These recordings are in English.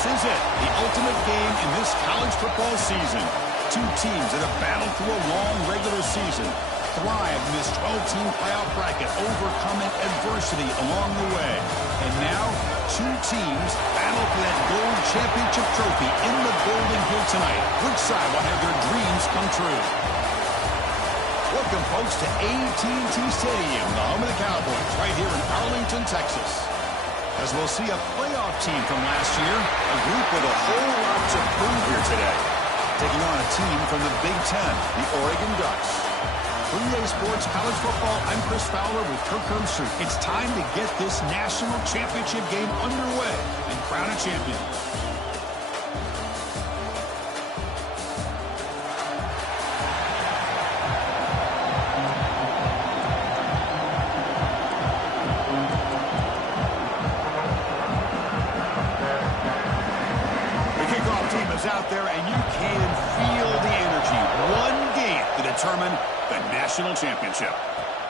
This is it, the ultimate game in this college football season. Two teams that have battled through a long regular season, thrive in this 12-team playoff bracket, overcoming adversity along the way. And now, two teams battle for that gold championship trophy in the building here tonight. Which side will have their dreams come true? Welcome, folks, to AT&T Stadium, the home of the Cowboys, right here in Arlington, Texas. As we'll see a playoff team from last year, a group with a whole lot to prove here today. Taking on a team from the Big Ten, the Oregon Ducks. For EA Sports College Football, I'm Chris Fowler with Kirk Herbstreit. It's time to get this national championship game underway and crown a champion. Out there, and you can feel the energy. One game to determine the national championship.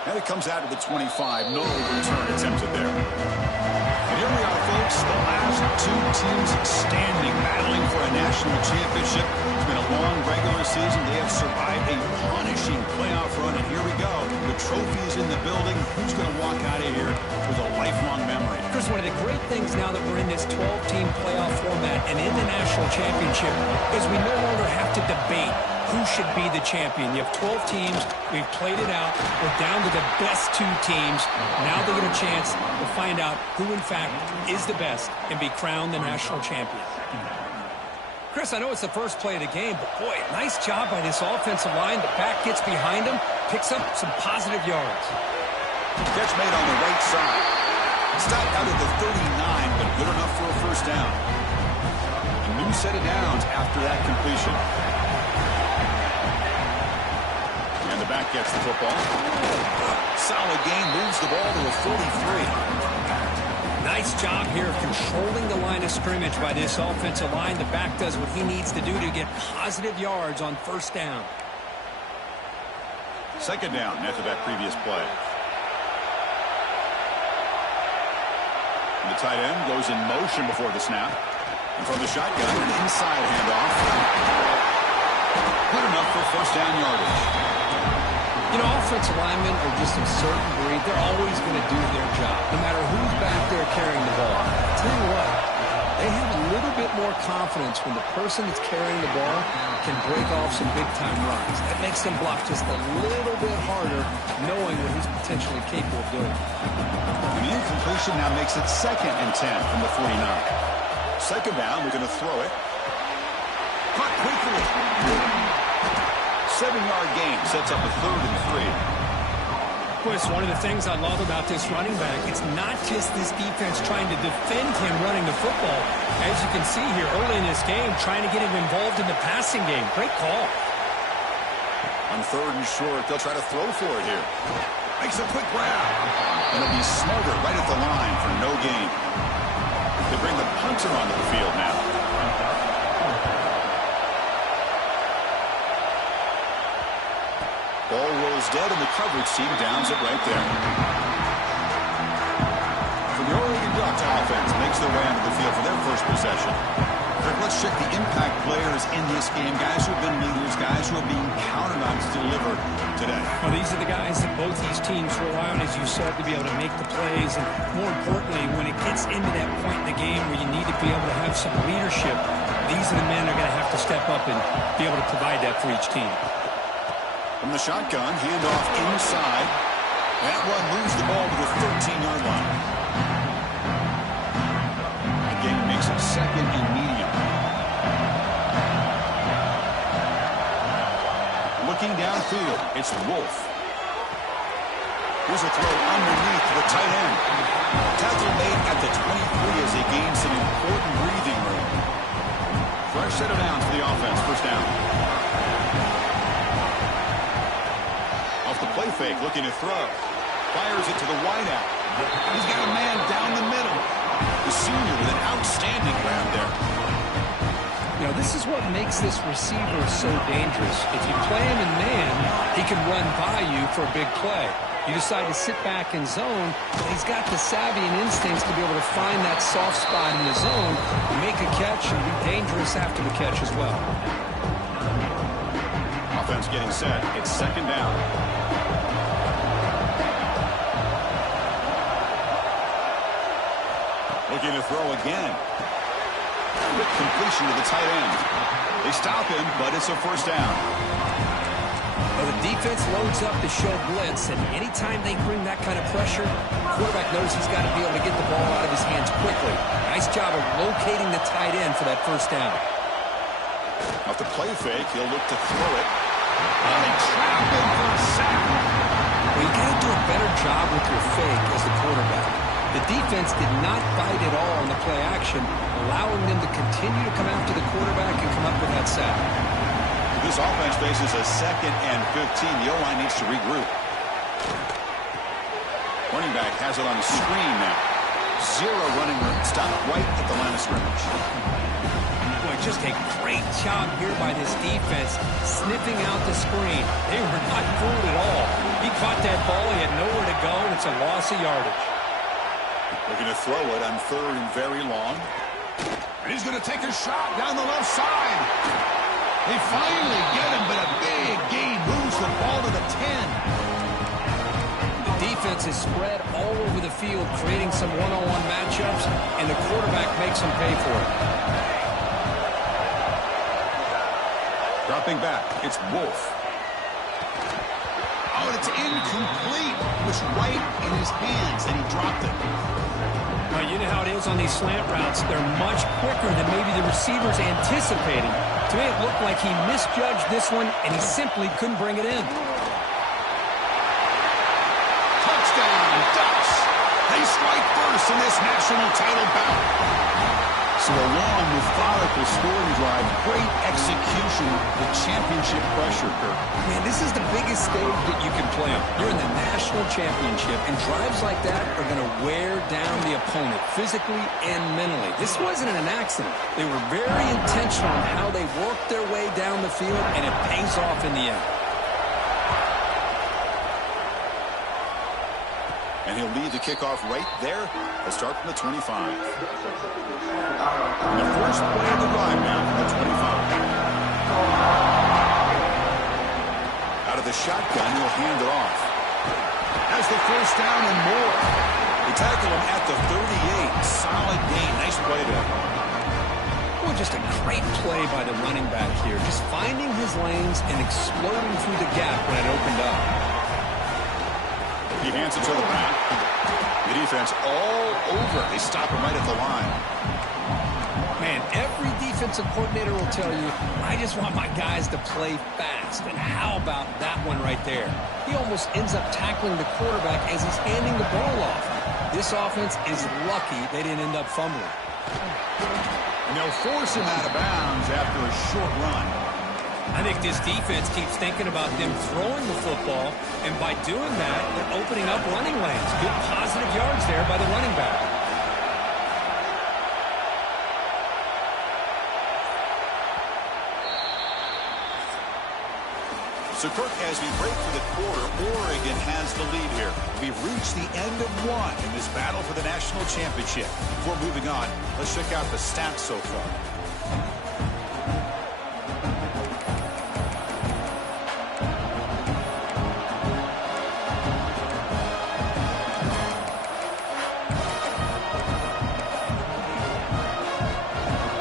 And it comes out to the 25. No return attempted there. And here we are, folks. The last two teams standing, battling for a national championship. It's been a long regular season. They have survived a punishing playoff run, and here we go. The trophy is in the building. Who's going to walk out of here with a lifelong memory? Chris, one of the great things now that we're in this 12-team playoff format and in the national championship is we no longer have to debate who should be the champion. You have 12 teams. We've played it out. We're down to the best two teams. Now they get a chance to find out who, in fact, is the best and be crowned the national champion. Chris, I know it's the first play of the game, but, boy, nice job by this offensive line. The back gets behind him, picks up some positive yards. Catch made on the right side. Stopped out of the 39, but good enough for a first down. A new set of downs after that completion. And the back gets the football. Solid game, moves the ball to a 43. Nice job here of controlling the line of scrimmage by this offensive line. The back does what he needs to do to get positive yards on first down. Second down after that previous play. And the tight end goes in motion before the snap. And from the shotgun, an inside handoff. Good enough for first down yardage. You know, offensive linemen are just a certain breed. They're always going to do their job, no matter who's back there carrying the ball. I'll tell you what, they have a little bit more confidence when the person that's carrying the ball can break off some big-time runs. That makes them block just a little bit harder, knowing what he's potentially capable of doing. And the incompletion now makes it 2nd and 10 from the 49. Second down, we're going to throw it. Caught quickly. 7-yard gain sets up a 3rd and 3. Boy, it's one of the things I love about this running back. It's not just this defense trying to defend him running the football. As you can see here early in this game, trying to get him involved in the passing game. Great call. On 3rd and short, they'll try to throw for it here. Makes a quick grab. And it'll be smothered right at the line for no gain. They bring the punter onto the field now. Ball rolls dead, and the coverage team downs it right there. For the Oregon Ducks, offense makes their way onto the field for their first possession. Let's check the impact players in this game. Guys who have been leaders, guys who are being counted on to deliver today. Well, these are the guys that both these teams rely on, as you said, to be able to make the plays. And more importantly, when it gets into that point in the game where you need to be able to have some leadership, these are the men that are going to have to step up and be able to provide that for each team. From the shotgun, handoff inside. That one moves the ball to the 13-yard line. Again, makes it 2nd and medium. Looking downfield, it's Wolf. Here's a throw underneath to the tight end. Tackle made at the 23 as they gain some important breathing room. Fresh set of downs for the offense, first down. The play fake, looking to throw. Fires it to the wideout. He's got a man down the middle. The senior with an outstanding grab there. You know, this is what makes this receiver so dangerous. If you play him in man, he can run by you for a big play. You decide to sit back and zone, but he's got the savvy and instincts to be able to find that soft spot in the zone, make a catch, and be dangerous after the catch as well. Offense getting set. It's second down. Looking to throw again. Quick completion to the tight end. They stop him, but it's a first down. Well, the defense loads up to show blitz, and anytime they bring that kind of pressure, the quarterback knows he's got to be able to get the ball out of his hands quickly. Nice job of locating the tight end for that first down. Off the play fake, he'll look to throw it. And they trap him for a sack. Well, you got to do a better job with your fake as the quarterback. The defense did not bite at all on the play action, allowing them to continue to come after the quarterback and come up with that sack. This offense faces a 2nd and 15. The O-line needs to regroup. Running back has it on the screen now. 0 running room. Stop right at the line of scrimmage. Boy, just a great job here by this defense, sniffing out the screen. They were not fooled at all. He caught that ball. He had nowhere to go, and it's a loss of yardage. Looking to throw it on 3rd and very long. And he's going to take a shot down the left side. They finally get him, but a big gain moves the ball to the 10. The defense is spread all over the field, creating some one-on-one matchups, and the quarterback makes them pay for it. Dropping back, it's Wolf. Oh, and it's incomplete. It was right in his hands, and he dropped it. Well, you know how it is on these slant routes. They're much quicker than maybe the receivers anticipating. To me, it looked like he misjudged this one, and he simply couldn't bring it in. Touchdown, Ducks! They strike first in this national title bout. So a long, methodical scoring drive, great execution, the championship pressure, Kirk. Man, this is the biggest stage that you can play on. You're in the national championship, and drives like that are going to wear down the opponent physically and mentally. This wasn't an accident. They were very intentional on how they worked their way down the field, and it pays off in the end. And he'll lead the kickoff right there. They'll start from the 25. And the first play of the drive now from the 25. Out of the shotgun, he'll hand it off. Has the first down and more. They tackle him at the 38. Solid gain. Nice play there. Well, just a great play by the running back here. Just finding his lanes and exploding through the gap when it opened up. He hands it to the back. The defense all over. They stop him right at the line. Man, every defensive coordinator will tell you, I just want my guys to play fast. And how about that one right there? He almost ends up tackling the quarterback as he's handing the ball off. This offense is lucky they didn't end up fumbling. And they'll force him out of bounds after a short run. I think this defense keeps thinking about them throwing the football, and by doing that, they're opening up running lanes. Good positive yards there by the running back. So, Kirk, as we break for the quarter, Oregon has the lead here. We've reached the end of one in this battle for the national championship. Before moving on, let's check out the stats so far.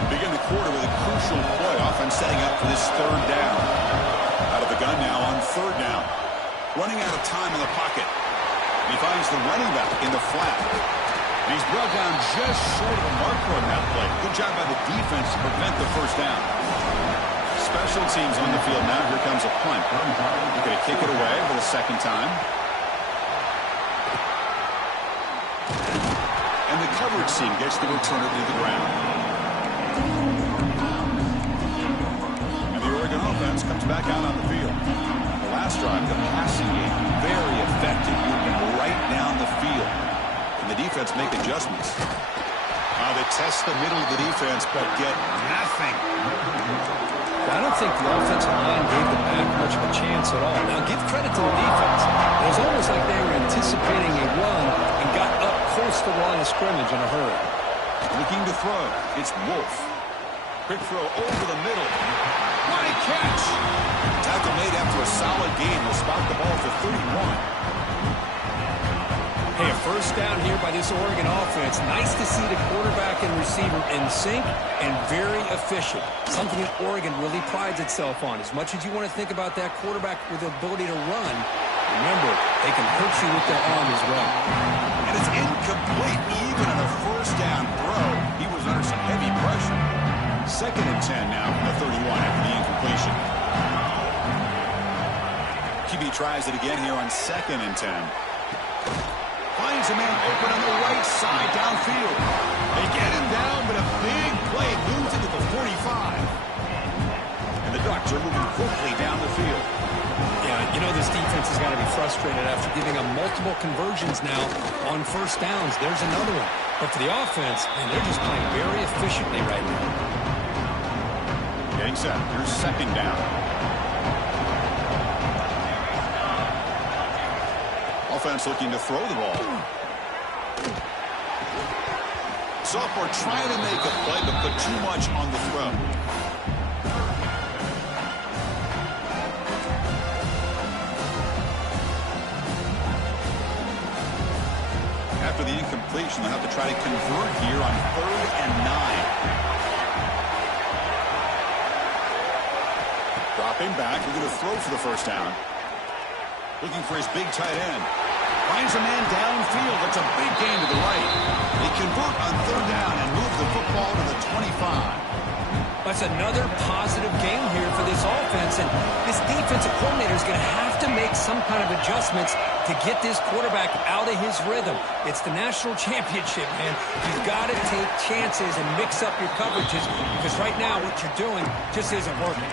Begin the quarter with a crucial play, often setting up for this 3rd down. Out of the gun now on 3rd down. Running out of time in the pocket. He finds the running back in the flat. And he's brought down just short of the marker on that play. Good job by the defense to prevent the first down. Special teams on the field now. Here comes a punt. They're going to kick it away for the 2nd time. And the coverage team gets the returner to the ground. And the Oregon offense comes back out on the field. The last drive, the passing game, very effective, moving right down the field. And the defense make adjustments. They test the middle of the defense, but get nothing. I don't think the offensive line gave them back much of a chance at all. Now, give credit to the defense. It was almost like they were anticipating a run and got up close to the line of scrimmage in a hurry. Looking to throw. It's Wolf. Quick throw over the middle. What a catch! Tackle made after a solid gain. Will spot the ball for 31. Hey, a first down here by this Oregon offense. Nice to see the quarterback and receiver in sync and very efficient. Something that Oregon really prides itself on. As much as you want to think about that quarterback with the ability to run, remember, they can hurt you with their arm as well. And it's incomplete even on a first down throw. He was under some heavy pressure. 2nd and 10 now from the 31 after the incompletion. QB tries it again here on 2nd and 10. Finds a man open on the right side downfield. They get him down, but a big play moves into the 45. And the Ducks are moving quickly down the field. Yeah, you know this defense has got to be frustrated after giving them multiple conversions now on first downs. There's another one. But for the offense, man, they're just playing very efficiently right now. Getting set. Here's 2nd down. Offense looking to throw the ball. Sophomore trying to make a play, but put too much on the throw. After the incompletion, they'll have to try to convert here on 3rd and 9. Dropping back, we're going to throw for the first down. Looking for his big tight end. Finds a man downfield. That's a big gain to the right. They convert on 3rd down and move the football to the 25. That's another positive game here for this offense. And this defensive coordinator is going to have to make some kind of adjustments to get this quarterback out of his rhythm. It's the national championship, man. You've got to take chances and mix up your coverages because right now what you're doing just isn't working.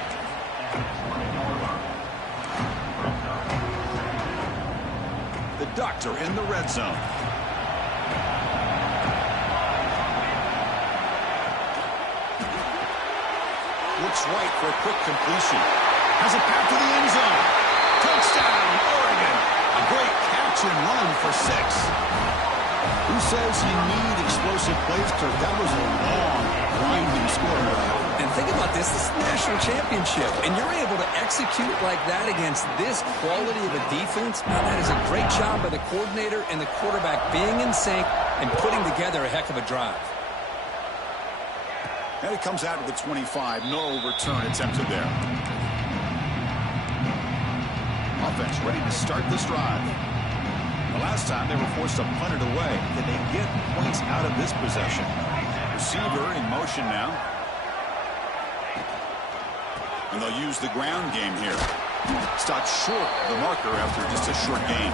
The Ducks are in the red zone. Looks right for a quick completion. Has it back to the end zone. Touchdown, Oregon. A great catch and run for 6. Who says you need explosive plays, Kirk? That was a long, grinding score. And think about this is the national championship, and you're able to execute like that against this quality of a defense. Now, that is a great job by the coordinator and the quarterback being in sync and putting together a heck of a drive. And it comes out to the 25. No return attempted there. Offense ready to start this drive. The last time they were forced to punt it away. Can they get points out of this possession? Receiver in motion now. And they'll use the ground game here. Stopped short of the marker after just a short gain.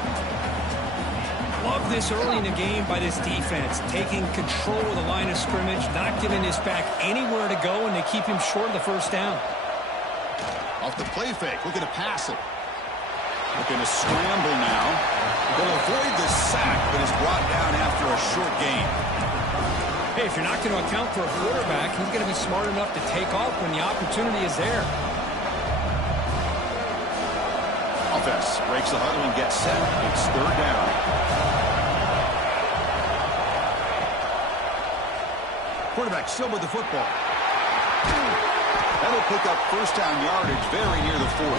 Love this early in the game by this defense. Taking control of the line of scrimmage, not giving this back anywhere to go, and they keep him short of the first down. Off the play fake, looking to pass it. Looking to scramble now. They'll avoid the sack, but is brought down after a short gain. Hey, if you're not going to account for a quarterback, he's going to be smart enough to take off when the opportunity is there. Offense breaks the huddle and gets set. It's 3rd down. Quarterback still with the football. That'll pick up first down yardage very near the 40.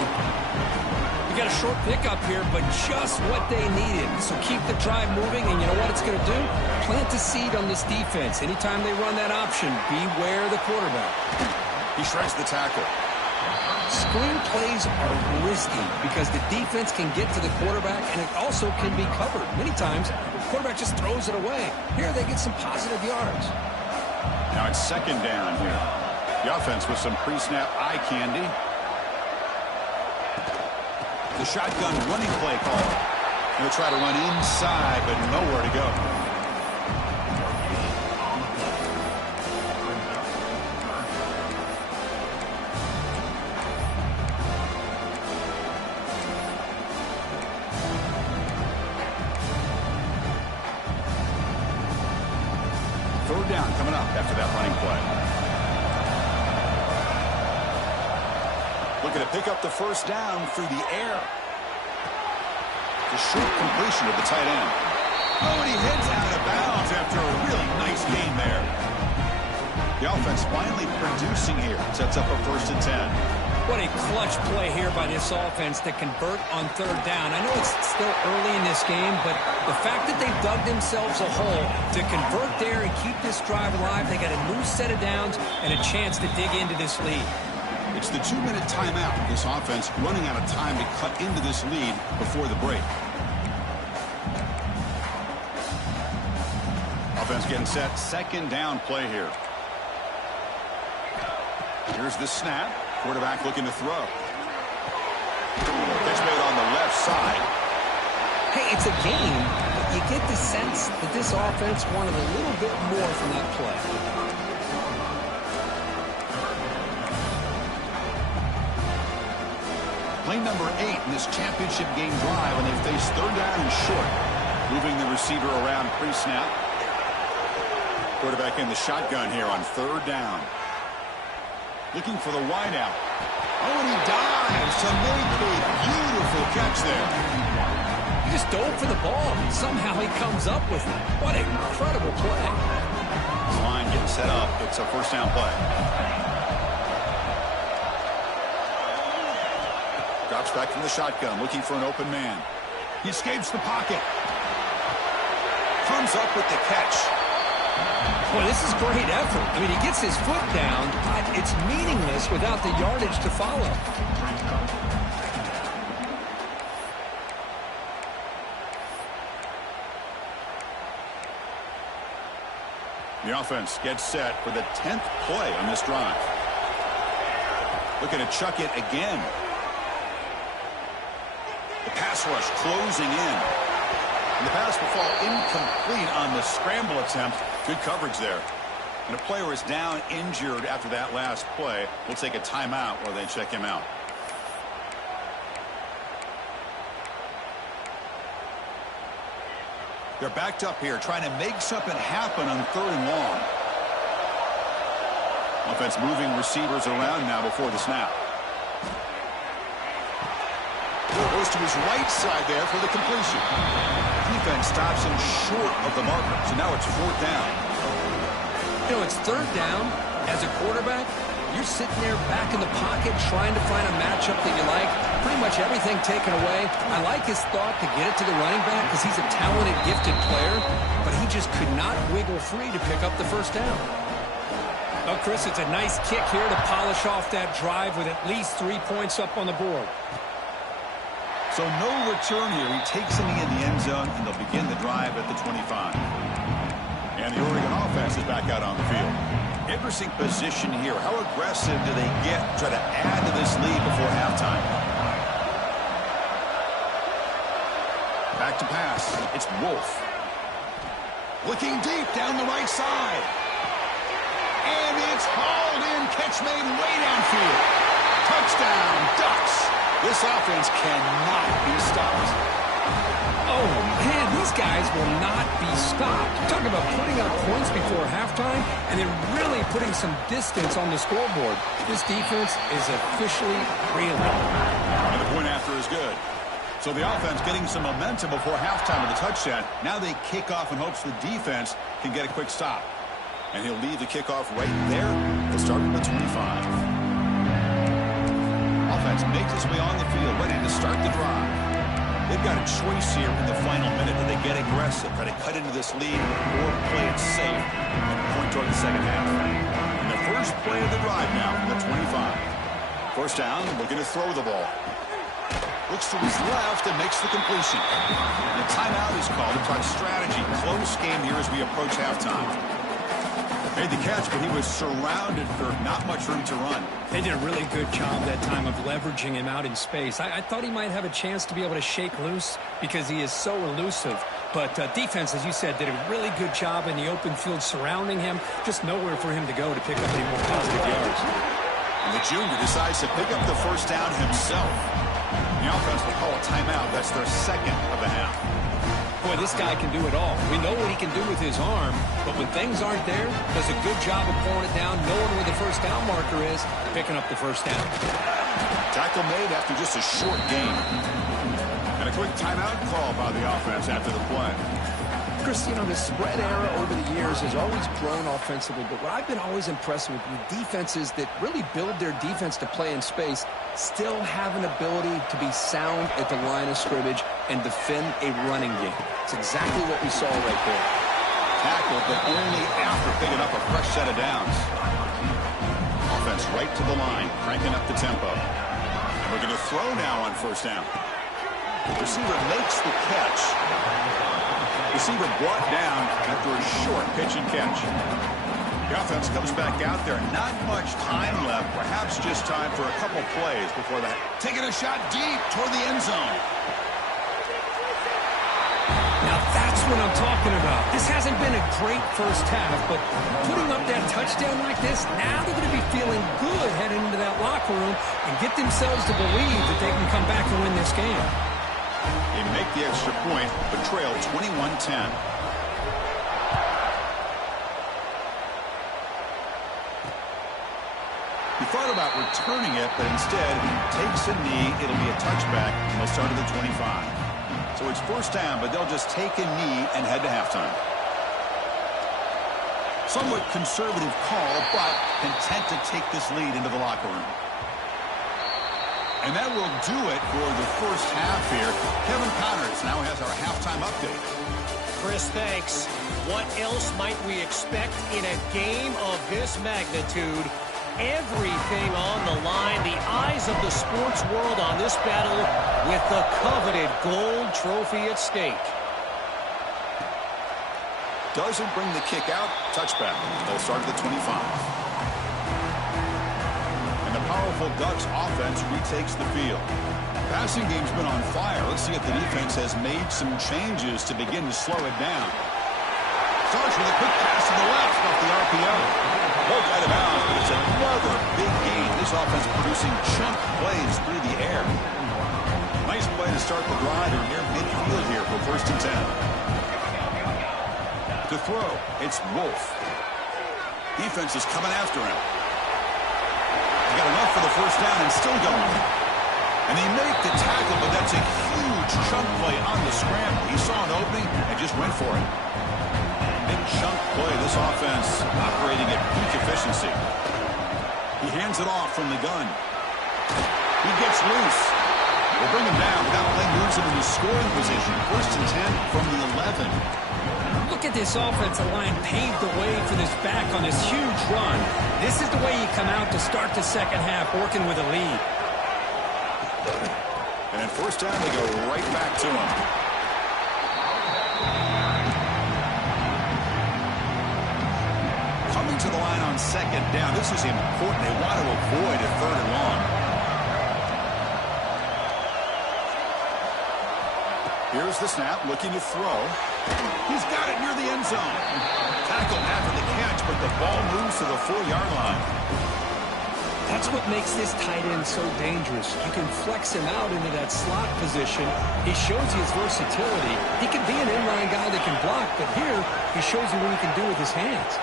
You got a short pickup here, but just what they needed. So keep the drive moving, and you know what it's going to do? Plant a seed on this defense. Anytime they run that option, beware the quarterback. He shreds the tackle. Screen plays are risky because the defense can get to the quarterback, and it also can be covered. Many times, the quarterback just throws it away. Here, they get some positive yards. Now it's 2nd down here. The offense with some pre-snap eye candy. The shotgun running play call. He'll try to run inside, but nowhere to go. Third down coming up after that running play. Looking to pick up the first down through the air. The short completion of the tight end. Oh, and he heads out of bounds after a really nice gain there. The offense finally producing here. Sets up a 1st and 10. What a clutch play here by this offense to convert on 3rd down. I know it's still early in this game, but the fact that they've dug themselves a hole to convert there and keep this drive alive, they got a new set of downs and a chance to dig into this lead. It's the 2-minute timeout. This offense running out of time to cut into this lead before the break. Offense getting set. 2nd down play here. Here's the snap. Quarterback looking to throw. Catch made on the left side. Hey, it's a game, but you get the sense that this offense wanted a little bit more from that play. Play number 8 in this championship game drive, and they face 3rd down and short. Moving the receiver around pre-snap. Quarterback in the shotgun here on 3rd down. Looking for the wideout. Oh, and he dives to make a beautiful catch there. He just dove for the ball. Somehow he comes up with it. What an incredible play. Line getting set up. It's a 1st down play. Drops back from the shotgun, looking for an open man. He escapes the pocket. Comes up with the catch. Boy, this is great effort. I mean, he gets his foot down, but it's meaningless without the yardage to follow. The offense gets set for the 10th play on this drive. Looking to chuck it again. The pass rush closing in. And the pass will fall incomplete on the scramble attempt. Good coverage there. And a player is down injured after that last play. We'll take a timeout while they check him out. They're backed up here trying to make something happen on 3rd and long. Offense moving receivers around now before the snap. Goes to his right side there for the completion. Defense stops him short of the marker, so now it's 4th down. You know, it's 3rd down. As a quarterback, you're sitting there back in the pocket trying to find a matchup that you like. Pretty much everything taken away. I like his thought to get it to the running back because he's a talented, gifted player, but he just could not wiggle free to pick up the 1st down. Oh, Chris, it's a nice kick here to polish off that drive with at least 3 points up on the board. So no return here. He takes him in the end zone, and they'll begin the drive at the 25. And the Oregon offense is back out on the field. Interesting position here. How aggressive do they get to try to add to this lead before halftime? Back to pass. It's Wolf. Looking deep down the right side. And it's hauled in. Catch made way downfield. Touchdown, Ducks. This offense cannot be stopped. Oh, man, these guys will not be stopped. Talk about putting up points before halftime, and they're really putting some distance on the scoreboard. This defense is officially reeling. And the point after is good. So the offense getting some momentum before halftime with a touchdown. Now they kick off in hopes the defense can get a quick stop. And he'll leave the kickoff right there. They'll start from the 25. Offense makes its way on the field, ready to start the drive. They've got a choice here in the final minute. Do they get aggressive, try to cut into this lead, or play it safe and point toward the second half? And the first play of the drive now from the 25. 1st down, looking to throw the ball. Looks to his left and makes the completion. And the timeout is called to talk strategy. Close game here as we approach halftime. Made the catch, but he was surrounded for not much room to run. They did a really good job that time of leveraging him out in space. I thought he might have a chance to be able to shake loose because he is so elusive. But defense, as you said, did a really good job in the open field surrounding him. Just nowhere for him to go to pick up any more positive yards. And the junior decides to pick up the 1st down himself. The offense will call a timeout. That's their 2nd of the half. Boy, this guy can do it all. We know what he can do with his arm, but when things aren't there, does a good job of pulling it down, knowing where the 1st down marker is, picking up the 1st down. tackle made after just a short gain. And a quick timeout call by the offense after the play. Chris, you know, the spread era over the years has always grown offensively, but what I've been always impressed with defenses that really build their defense to play in space still have an ability to be sound at the line of scrimmage and defend a running game. It's exactly what we saw right there. Tackled, but only after picking up a fresh set of downs. Offense right to the line, cranking up the tempo. And we're going to throw now on first down. The receiver makes the catch. Receiver brought down after a short pitch and catch. The offense comes back out there. Not much time left. Perhaps just time for a couple plays before that. Taking a shot deep toward the end zone. Now that's what I'm talking about. This hasn't been a great first half, but putting up that touchdown like this, now they're going to be feeling good heading into that locker room and get themselves to believe that they can come back and win this game. They make the extra point, but trail 21-10. He thought about returning it, but instead takes a knee. It'll be a touchback, and they'll start at the 25. So it's first down, but they'll just take a knee and head to halftime. Somewhat conservative call, but content to take this lead into the locker room. And that will do it for the first half here. Kevin Connors now has our halftime update. Chris, thanks. What else might we expect in a game of this magnitude? Everything on the line. The eyes of the sports world on this battle with the coveted gold trophy at stake. Doesn't bring the kick out. Touchback. They'll start at the 25. Powerful Ducks offense retakes the field. Passing game's been on fire. Let's see if the defense has made some changes to begin to slow it down. Starts with a quick pass to the left off the RPO. Broke out of bounds, but it's another big gain. This offense producing chunk plays through the air. Nice play to start the drive. They're near midfield here for first and 10. To throw, it's Wolf. Defense is coming after him. Got enough for the first down and still going. And they make the tackle, but that's a huge chunk play on the scramble. He saw an opening and just went for it. Big chunk play. This offense operating at peak efficiency. He hands it off from the gun. He gets loose. We'll bring him down. That play moves him into scoring position. First and 10 from the 11. Look at this offensive line paved the way for this back on this huge run. This is the way you come out to start the second half, working with a lead. And at first down, they go right back to him. Coming to the line on second down. This is important. They want to avoid a third and long. Here's the snap, looking to throw. He's got it near the end zone. Tackled after the catch, but the ball moves to the 4-yard line. That's what makes this tight end so dangerous. You can flex him out into that slot position. He shows you his versatility. He can be an inline guy that can block, but here he shows you what he can do with his hands.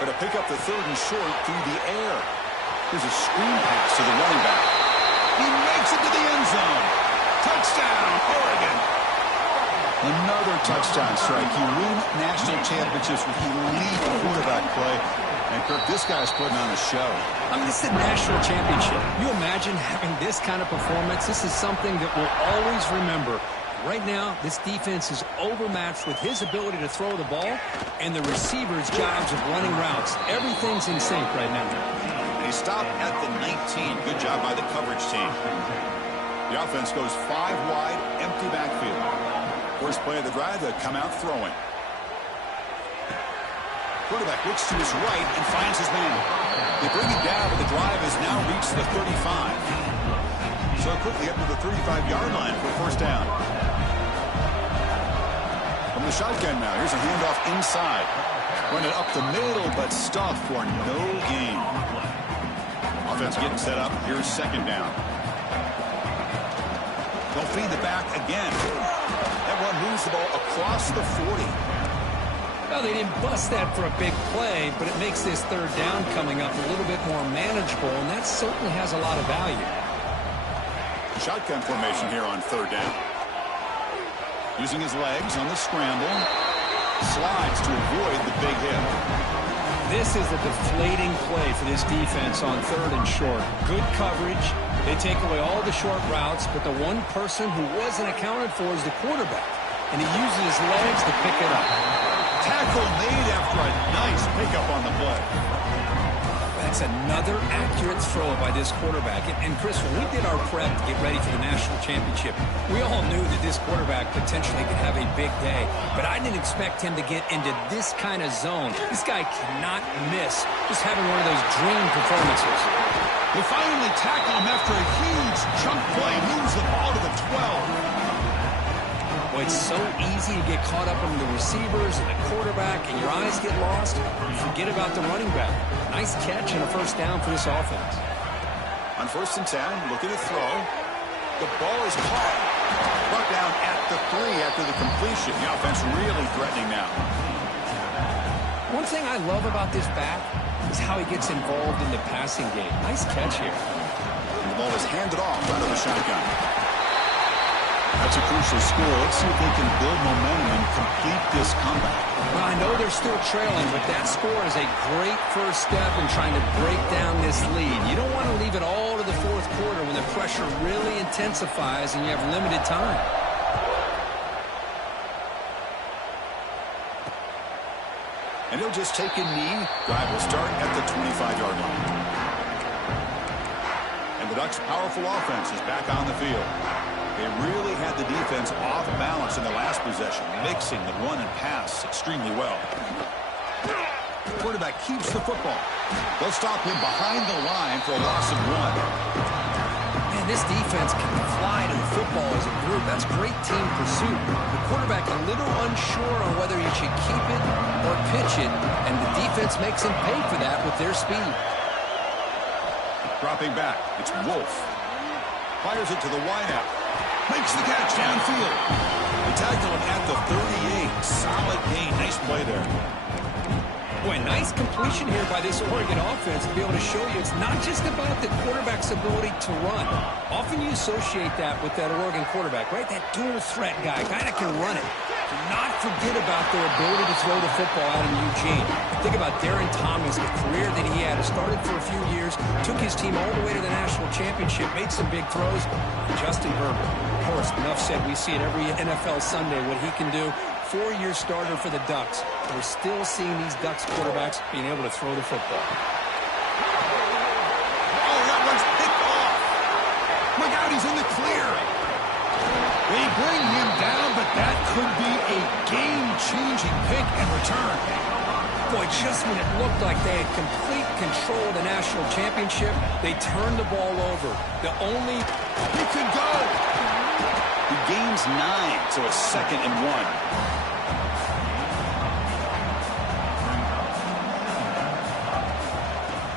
Going to pick up the third and short through the air. Here's a screen pass to the running back. He makes it to the end zone. Touchdown, Oregon. Another touchdown strike. You win national championships with elite quarterback play. And, Kirk, this guy's putting on a show. I mean, this is a national championship. You imagine having this kind of performance? This is something that we'll always remember. Right now, this defense is overmatched with his ability to throw the ball and the receiver's jobs of running routes. Everything's in sync right now. They stop at the 19. Good job by the coverage team. The offense goes 5 wide, empty backfield. First play of the drive, they come out throwing. Quarterback looks to his right and finds his man. They bring it down, but the drive has now reached the 35. So quickly up to the 35-yard line for first down. From the shotgun now, here's a handoff inside. Run it up the middle, but stuffed for no gain. Offense getting set up. Here's second down. They'll feed the back again. That one moves the ball across the 40. Well, they didn't bust that for a big play, but it makes this third down coming up a little bit more manageable, and that certainly has a lot of value. Shotgun formation here on third down. Using his legs on the scramble. Slides to avoid the big hit. This is a deflating play for this defense on third and short. Good coverage. They take away all the short routes, but the one person who wasn't accounted for is the quarterback. And he uses his legs to pick it up. Tackle made after a nice pickup on the play. That's another accurate throw by this quarterback. And Chris, when we did our prep to get ready for the national championship, we all knew that this quarterback potentially could have a big day. But I didn't expect him to get into this kind of zone. This guy cannot miss. Just having one of those dream performances. They finally tackle him after a huge chunk play. Moves the ball to the 12. Well, it's so easy to get caught up in the receivers and the quarterback, and your eyes get lost. You forget about the running back. Nice catch and a first down for this offense. On 1st and 10, looking to throw. The ball is caught. Brought down at the 3 after the completion. The offense really threatening now. One thing I love about this back is how he gets involved in the passing game. Nice catch here. And the ball is handed off out of the shotgun. That's a crucial score. Let's see if they can build momentum and complete this comeback. Well, I know they're still trailing, but that score is a great first step in trying to break down this lead. You don't want to leave it all to the fourth quarter when the pressure really intensifies and you have limited time. And he'll just take a knee. Drive will start at the 25-yard line. And the Ducks' powerful offense is back on the field. They really had the defense off balance in the last possession, mixing the run and pass extremely well. The quarterback keeps the football. They'll stop him behind the line for a loss of 1. Man, this defense can fly to the football as a group. That's great team pursuit. The quarterback a little unsure on whether he should keep it or pitch it, and the defense makes him pay for that with their speed. Dropping back, it's Wolf. Fires it to the wideout. Makes the catch downfield. They tackle him at the 38. Solid gain. Nice play there. Boy, nice completion here by this Oregon offense to be able to show you it's not just about the quarterback's ability to run. Often you associate that with that Oregon quarterback, right? That dual threat guy that can run it. Do not forget about their ability to throw the football out in Eugene. Think about Darren Thomas, the career that he had. Started for a few years, took his team all the way to the national championship, made some big throws. Justin Herbert, of course, enough said. We see it every NFL Sunday what he can do. 4-year starter for the Ducks. We're still seeing these Ducks quarterbacks being able to throw the football. Oh, that one's picked off. Look out, he's in the clear. They bring him down, but that could be a game-changing pick and return. Boy, just when it looked like they had complete control of the national championship, they turned the ball over. He could go. He gains 9, so it's 2nd and 1.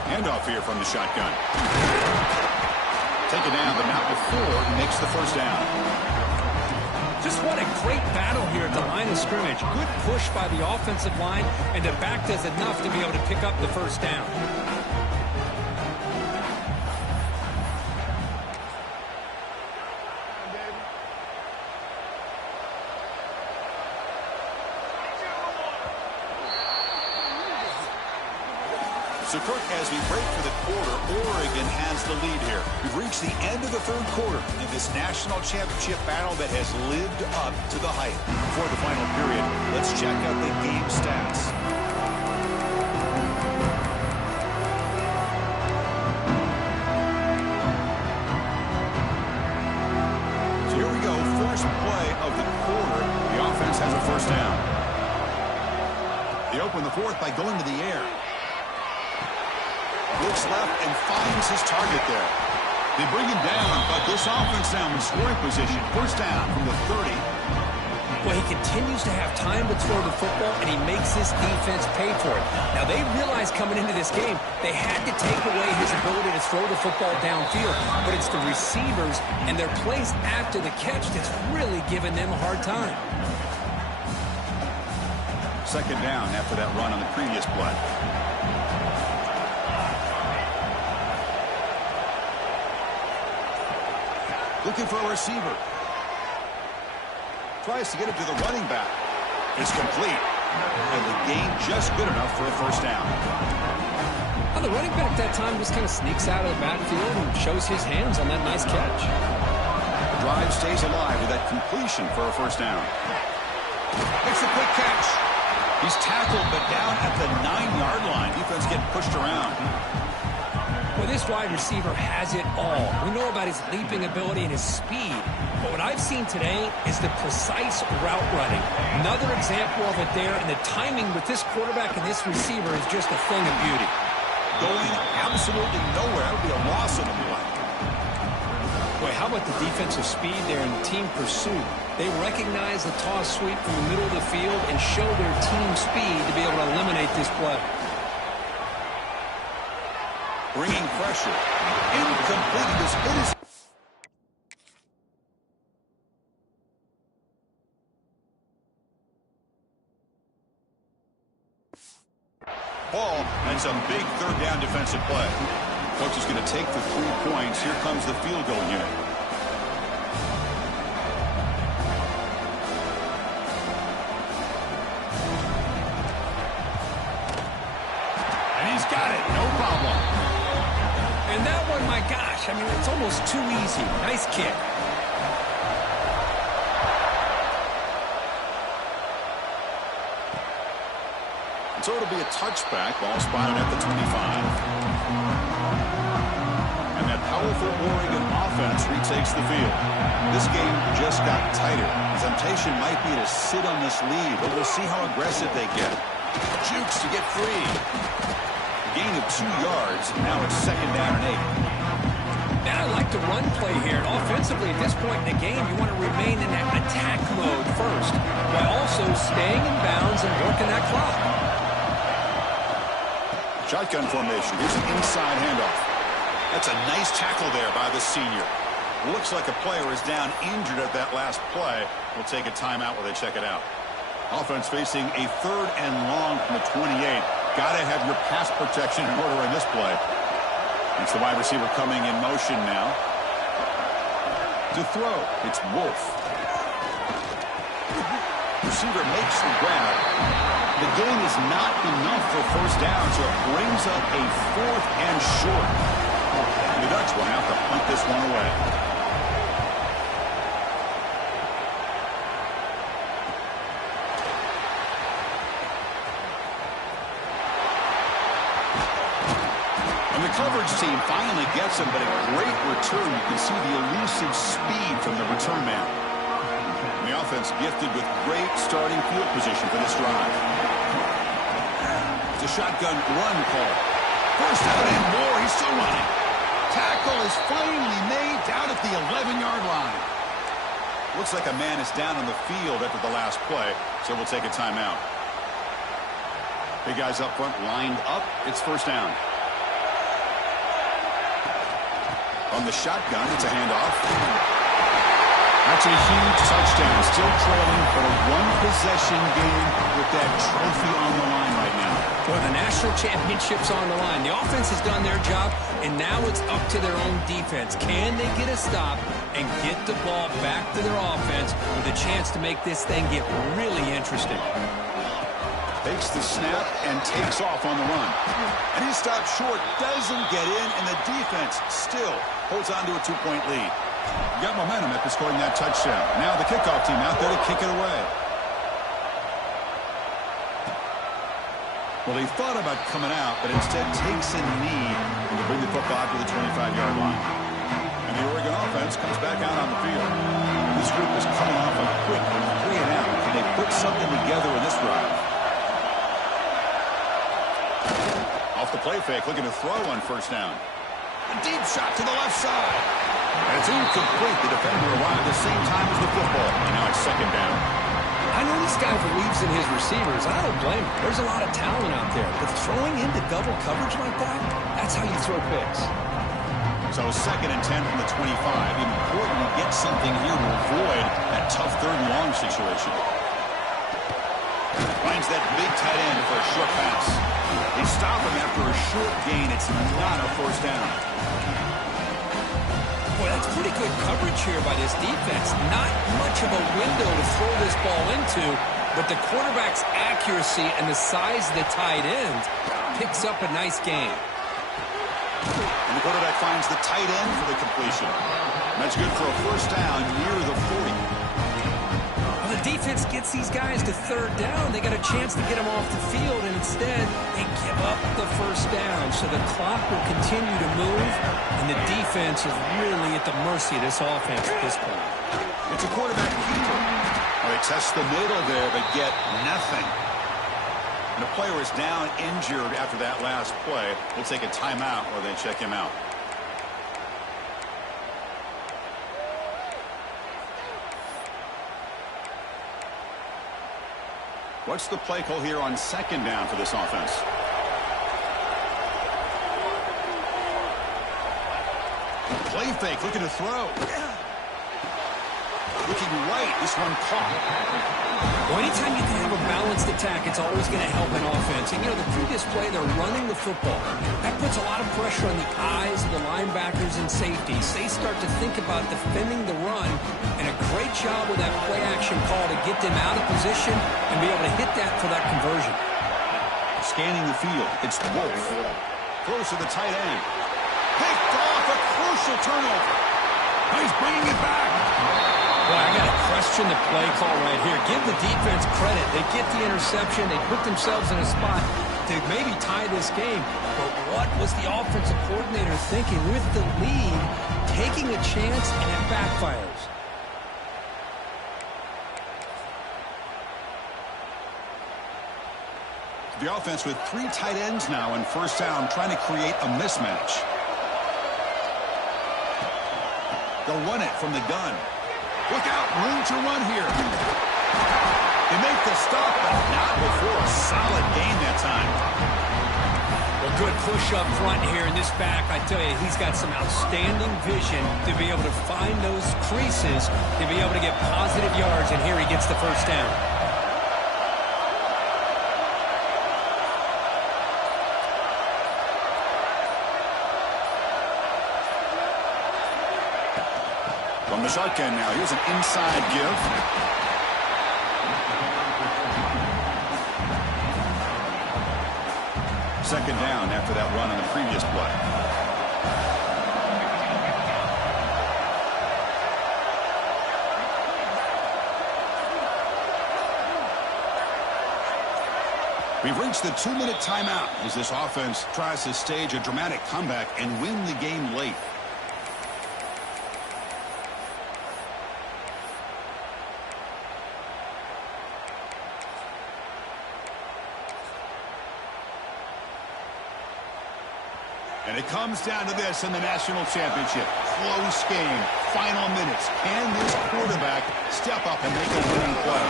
Handoff here from the shotgun. Taken down, but not before he makes the first down. Just what a great battle here at the line of scrimmage. Good push by the offensive line, and the back does enough to be able to pick up the first down. So, Kirk, as we break for the quarter, Oregon has the lead here. We've reached the end of the third quarter in this national championship battle that has lived up to the hype. Before the final period, let's check out the game stats. So here we go, first play of the quarter. The offense has a first down. They open the fourth by going to the air. Looks left and finds his target there. They bring him down, but this offense now in scoring position. First down from the 30. Well, he continues to have time to throw the football, and he makes this defense pay for it. Now, they realized coming into this game, they had to take away his ability to throw the football downfield. But it's the receivers and their plays after the catch that's really giving them a hard time. Second down after that run on the previous play. Looking for a receiver. Tries to get it to the running back. It's complete. And the gain just good enough for a first down. Well, the running back that time just kind of sneaks out of the backfield and shows his hands on that nice catch. The drive stays alive with that completion for a first down. Makes a quick catch. He's tackled, but down at the 9-yard line. Defense getting pushed around. Well, this wide receiver has it all. We know about his leaping ability and his speed. But what I've seen today is the precise route running. Another example of it there, and the timing with this quarterback and this receiver is just a thing of beauty. Going absolutely nowhere. That would be a loss of the play. Boy, how about the defensive speed there and the team pursuit? They recognize the toss sweep from the middle of the field and show their team speed to be able to eliminate this play. Bringing pressure. Incomplete. This hit is... Ball, and some big third down defensive play. Coach is going to take the 3 points. Here comes the field goal unit. And he's got it. No problem. And that one, my gosh, I mean, it's almost too easy. Nice kick. So it'll be a touchback. Ball spotted at the 25. And that powerful Oregon offense retakes the field. This game just got tighter. The temptation might be to sit on this lead, but we'll see how aggressive they get. Jukes to get free. Gain of 2 yards. Now it's second down and 8. Now I like the run play here. And offensively, at this point in the game, you want to remain in that attack mode first, while also staying in bounds and working that clock. Shotgun formation. Here's an inside handoff. That's a nice tackle there by the senior. Looks like a player is down injured at that last play. We'll take a timeout while they check it out. Offense facing a 3rd and long from the 28. Got to have your pass protection in order in this play. It's the wide receiver coming in motion now. To throw, it's Wolf. Receiver makes the grab. The gain is not enough for first down, so it brings up a 4th and short. The Ducks will have to punt this one away. And the coverage team finally gets him, but a great return. You can see the elusive speed from the return man. The offense gifted with great starting field position for this drive. It's a shotgun run call. First down and more. He's still running. Tackle is finally made down at the 11-yard line. Looks like a man is down on the field after the last play, so we'll take a timeout. Big guys up front lined up. It's first down. On the shotgun, it's a handoff. That's a huge touchdown. Still trailing, but a one-possession game with that trophy on the line right now. Well, the national championship's on the line. The offense has done their job, and now it's up to their own defense. Can they get a stop and get the ball back to their offense with a chance to make this thing get really interesting? Takes the snap and takes off on the run. And he stopped short, doesn't get in, and the defense still holds on to a 2-point lead. Got momentum after scoring that touchdown. Now the kickoff team out there to kick it away. Well, they thought about coming out, but instead takes a knee to bring the football to the 25-yard line. And the Oregon offense comes back out on the field. This group is coming off a quick 3 and out. Can they put something together in this drive? Off the play fake, looking to throw on first down. A deep shot to the left side. And it's incomplete. The defender arrived at the same time as the football. And now it's second down. I know this guy believes in his receivers. I don't blame him. There's a lot of talent out there. But throwing into double coverage like that, that's how you throw picks. So second and 10 from the 25. Important to get something here to avoid that tough 3rd and long situation. Finds that big tight end for a short pass. They stop him after a short gain. It's not a first down. Boy, That's pretty good coverage here by this defense. Not much of a window to throw this ball into, but the quarterback's accuracy and the size of the tight end picks up a nice gain. And the quarterback finds the tight end for the completion. That's good for a first down near the 40. Well, the defense gets these guys to third down. They got a chance to get them off the field, and instead they give up the first down. So the clock will continue to move, and the defense is really at the mercy of this offense at this point. It's a quarterback keeper. Well, they test the middle there, but get nothing. And the player is down injured after that last play. We'll take a timeout while they check him out. What's the play call here on second down for this offense? Play fake, looking to throw. Looking right, this one caught. Well, anytime you can have a balanced attack, it's always going to help an offense. And, you know, the previous play, they're running the football. That puts a lot of pressure on the eyes of the linebackers and safeties. They start to think about defending the run, and a great job with that play-action call to get them out of position and be able to hit that for that conversion. Scanning the field, it's Wolf. Close to the tight end. Picked off, a crucial turnover. He's bringing it back. Well, I got to question the play call right here. Give the defense credit. They get the interception. They put themselves in a spot to maybe tie this game. But what was the offensive coordinator thinking with the lead, taking a chance, and it backfires? The offense with 3 tight ends now in first down, trying to create a mismatch. They'll run it from the gun. Look out, room to run here. They make the stop, but not before a solid gain that time. Well, good push up front here in this back. I tell you, he's got some outstanding vision to be able to find those creases, to be able to get positive yards, and here he gets the first down. From the shotgun now, here's an inside give. Second down after that run on the previous play. We've reached the 2-minute timeout as this offense tries to stage a dramatic comeback and win the game late. And it comes down to this in the national championship. Close game, final minutes. Can this quarterback step up and make a winning play?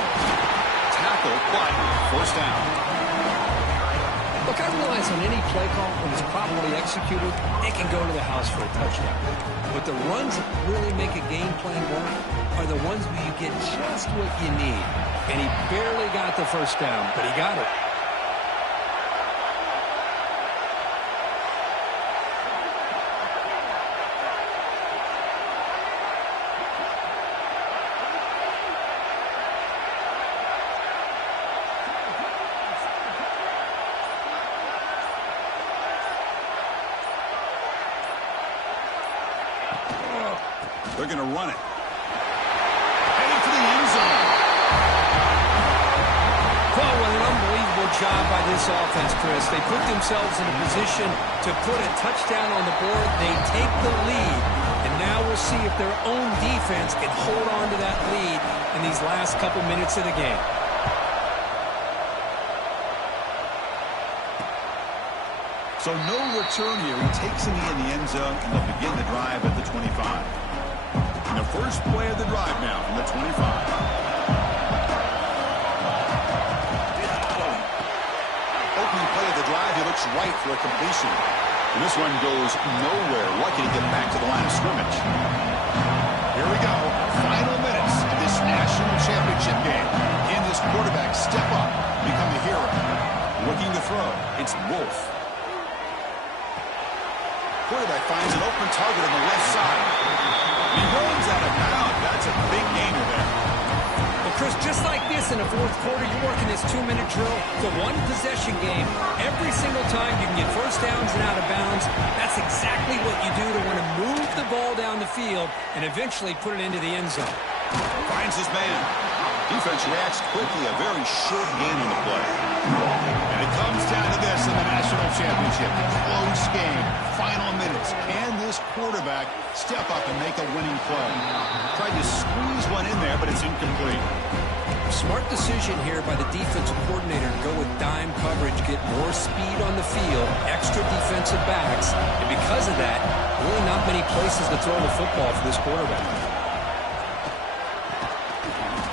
Tackle, but first down. Look, I realize on any play call, when it's properly executed, it can go to the house for a touchdown. But the runs that really make a game plan work are the ones where you get just what you need. And he barely got the first down, but he got it. They're going to run it. Heading for the end zone. Well, what an unbelievable job by this offense, Chris. They put themselves in a position to put a touchdown on the board. They take the lead. And now we'll see if their own defense can hold on to that lead in these last couple minutes of the game. So no return here. He takes it in the end zone, and they'll begin the drive at the 25. And the first play of the drive now from the 25. Opening play of the drive, he looks right for a completion. And this one goes nowhere. Lucky to get back to the line of scrimmage. Here we go. Final minutes of this national championship game. Can this quarterback step up and become a hero? Looking to throw. It's Wolf. Quarterback finds an open target on the left side. Chris, just like this in the fourth quarter, you're working this 2-minute drill. It's a one-possession game. Every single time you can get first downs and out of bounds, that's exactly what you do to want to move the ball down the field and eventually put it into the end zone. Finds his man. Defense reacts quickly. A very short gain on the play. And it comes down to this in the national championship. Close game. Final minutes. Can this quarterback step up and make a winning play? Tried to squeeze one in there, but it's incomplete. Smart decision here by the defensive coordinator to go with dime coverage, get more speed on the field, extra defensive backs, and because of that, really not many places to throw the football for this quarterback.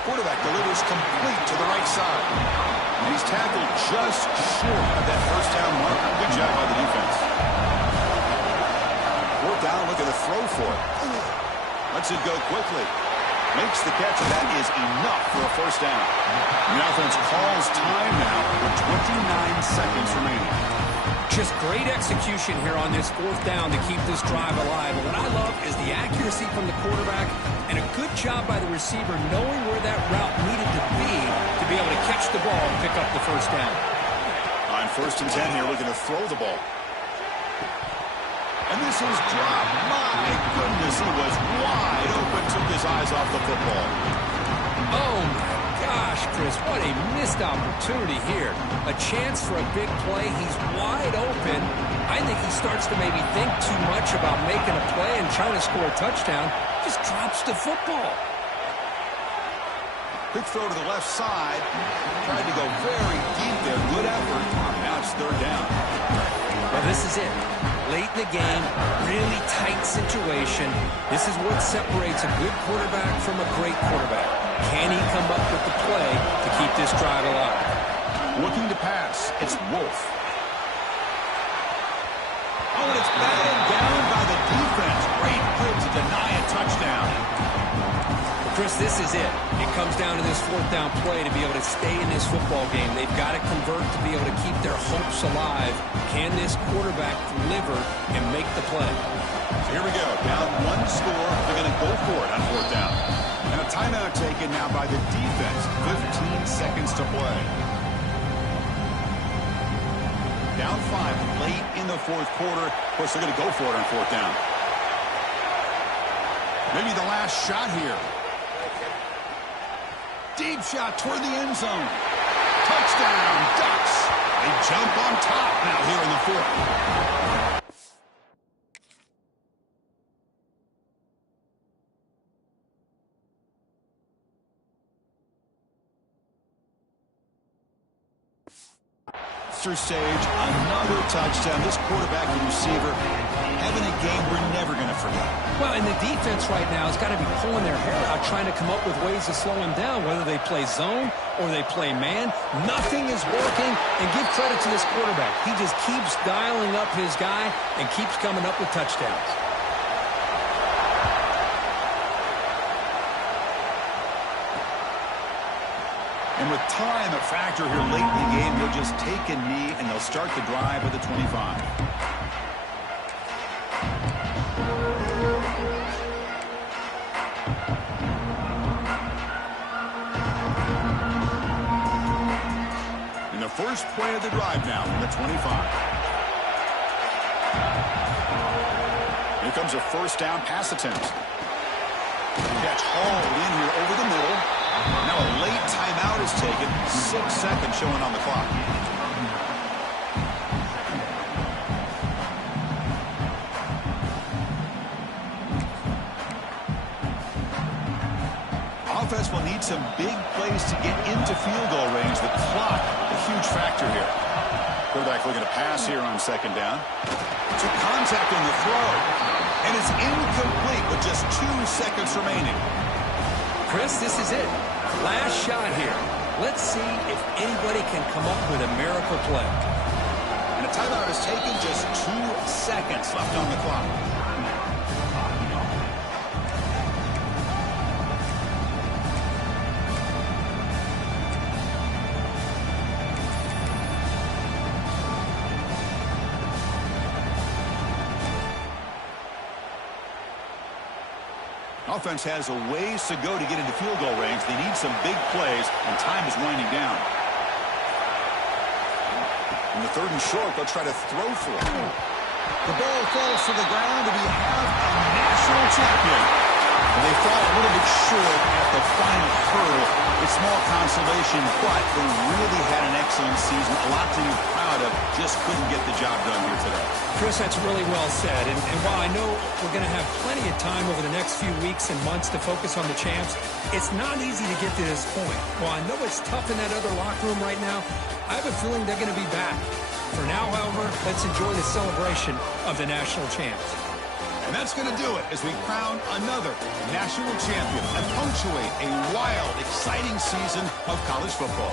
Quarterback delivers complete to the right side. And he's tackled just short of that first down marker. Good job by the defense. Fourth down, look at the throw for it. Lets it go quickly. Makes the catch, and that is enough for a first down. The offense calls time now with 29 seconds remaining. Just great execution here on this fourth down to keep this drive alive. And what I love is the accuracy from the quarterback and a good job by the receiver knowing where that route needed to be able to catch the ball and pick up the first down. On 1st and 10 here, looking to throw the ball. And this is dropped. My goodness, he was wide open, took his eyes off the football. Oh, my gosh, Chris, what a missed opportunity here. A chance for a big play. He's wide open. I think he starts to maybe think too much about making a play and trying to score a touchdown. Just drops the football. Quick throw to the left side. Tried to go very deep there. Good effort. Now it's 3rd down. Well, this is it. Late in the game, really tight situation. This is what separates a good quarterback from a great quarterback. Can he come up with the play to keep this drive alive? Looking to pass. It's Wolf. Oh, and it's batted down by the defense. Great play to deny a touchdown. Chris, this is it. It comes down to this 4th down play to be able to stay in this football game. They've got to convert to be able to keep their hopes alive. Can this quarterback deliver and make the play? So here we go. Down 1 score. They're going to go for it on 4th down. And a timeout taken now by the defense. 15 seconds to play. Down 5 late in the 4th quarter. Of course, they're going to go for it on 4th down. Maybe the last shot here. Deep shot toward the end zone. Touchdown, Ducks. They jump on top now here in the 4th. Stage, another touchdown. This quarterback and receiver having a game we're never going to forget. Well, and the defense right now has got to be pulling their hair out, trying to come up with ways to slow him down, whether they play zone or they play man. Nothing is working, and give credit to this quarterback. He just keeps dialing up his guy and keeps coming up with touchdowns. And with time a factor here late in the game, they'll just take a knee and they'll start the drive at the 25. And the first play of the drive now from the 25. Here comes a 1st down pass attempt. Catch hauled in here over the middle. Now a late timeout is taken. 6 seconds showing on the clock. Offense will need some big plays to get into field goal range. The clock, a huge factor here. Quarterback looking to pass here on 2nd down. To contact on the throw. And it's incomplete with just 2 seconds remaining. Chris, this is it. Last shot here. Let's see if anybody can come up with a miracle play. And a timeout is taken. Just 2 seconds left on the clock. Offense has a ways to go to get into field goal range. They need some big plays, and time is winding down. In the 3rd and short, they'll try to throw for it. The ball falls to the ground, and we have a national champion. They fall a little bit short at the final hurdle. It's small consolation, but they really had an excellent season. A lot to be proud of. Just couldn't get the job done here today. Chris, that's really well said. And while I know we're going to have plenty of time over the next few weeks and months to focus on the champs, it's not easy to get to this point. While I know it's tough in that other locker room right now, I have a feeling they're going to be back. For now, however, let's enjoy the celebration of the national champs. And that's going to do it as we crown another national champion and punctuate a wild, exciting season of college football.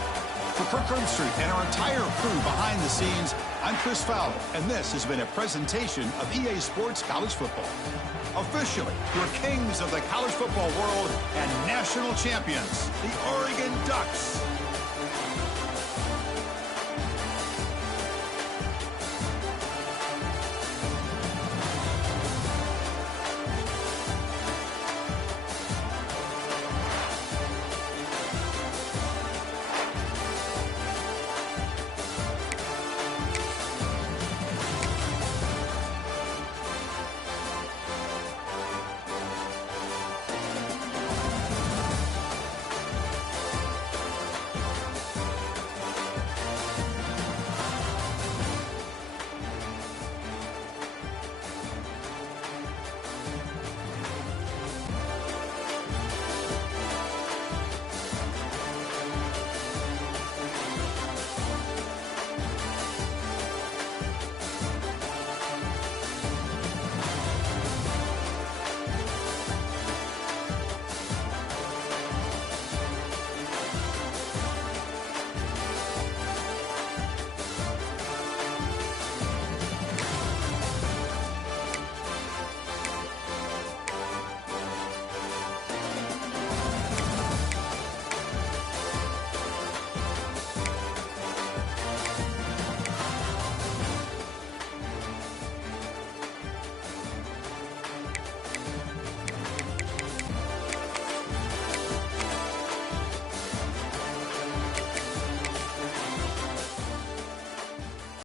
For Kirk Herbstreit and our entire crew behind the scenes, I'm Chris Fowler, and this has been a presentation of EA Sports College Football. Officially, your kings of the college football world and national champions, the Oregon Ducks.